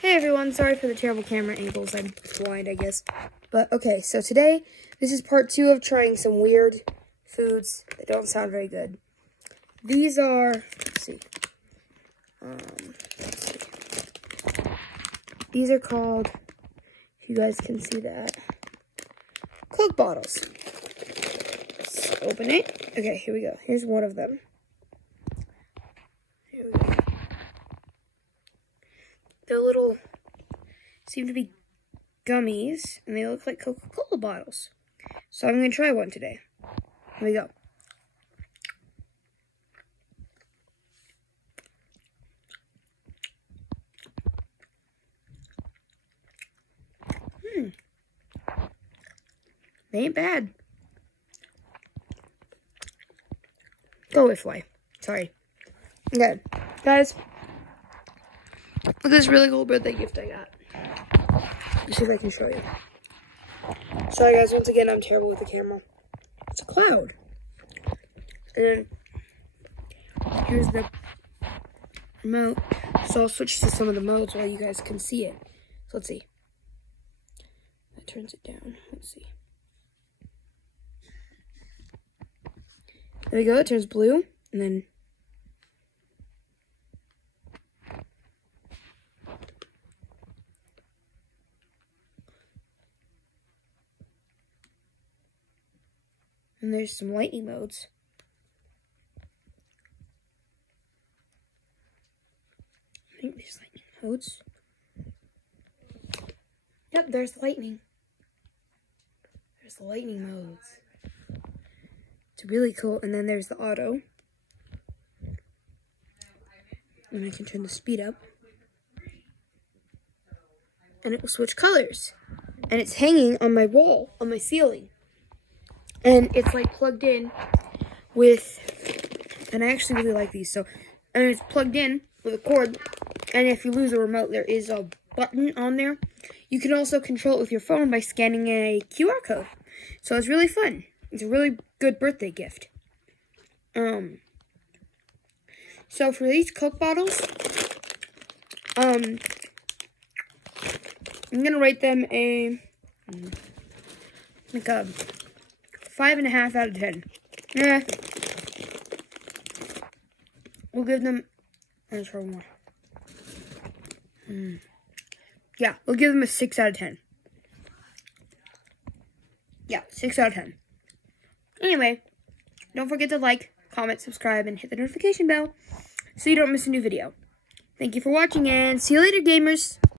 Hey everyone, sorry for the terrible camera angles. I'm blind, I guess. But okay, so today, this is part 2 of trying some weird foods that don't sound very good. These are, let's see. These are called, if you guys can see that, Coke bottles. Let's open it. Okay, here we go. Here's one of them. Here we go. They're little, seem to be gummies, and they look like Coca-Cola bottles. So I'm going to try one today. Here we go. They ain't bad. Go away, fly. Sorry. Okay, guys. Look at this really cool birthday gift I got. Let's see if I can show you. Sorry, guys. Once again, I'm terrible with the camera. It's a cloud. And then here's the remote. So I'll switch to some of the modes while you guys can see it. So let's see. That turns it down. Let's see. There we go. It turns blue, and then there's some lightning modes. I think there's lightning modes. Yep, there's lightning. There's the lightning modes. It's really cool. And then there's the auto. And I can turn the speed up. And it will switch colors. And it's hanging on my wall, on my ceiling. And it's like plugged in with, and I actually really like these. So, and it's plugged in with a cord. And if you lose a remote, there is a button on there. You can also control it with your phone by scanning a QR code. So it's really fun. It's a really good birthday gift. So for these Coke bottles, I'm gonna rate them like a 5.5 out of 10. Yeah. We'll give them, let's try more. Yeah, we'll give them a 6 out of 10. Yeah, 6 out of 10. Anyway, don't forget to like, comment, subscribe, and hit the notification bell so you don't miss a new video. Thank you for watching, and see you later, gamers!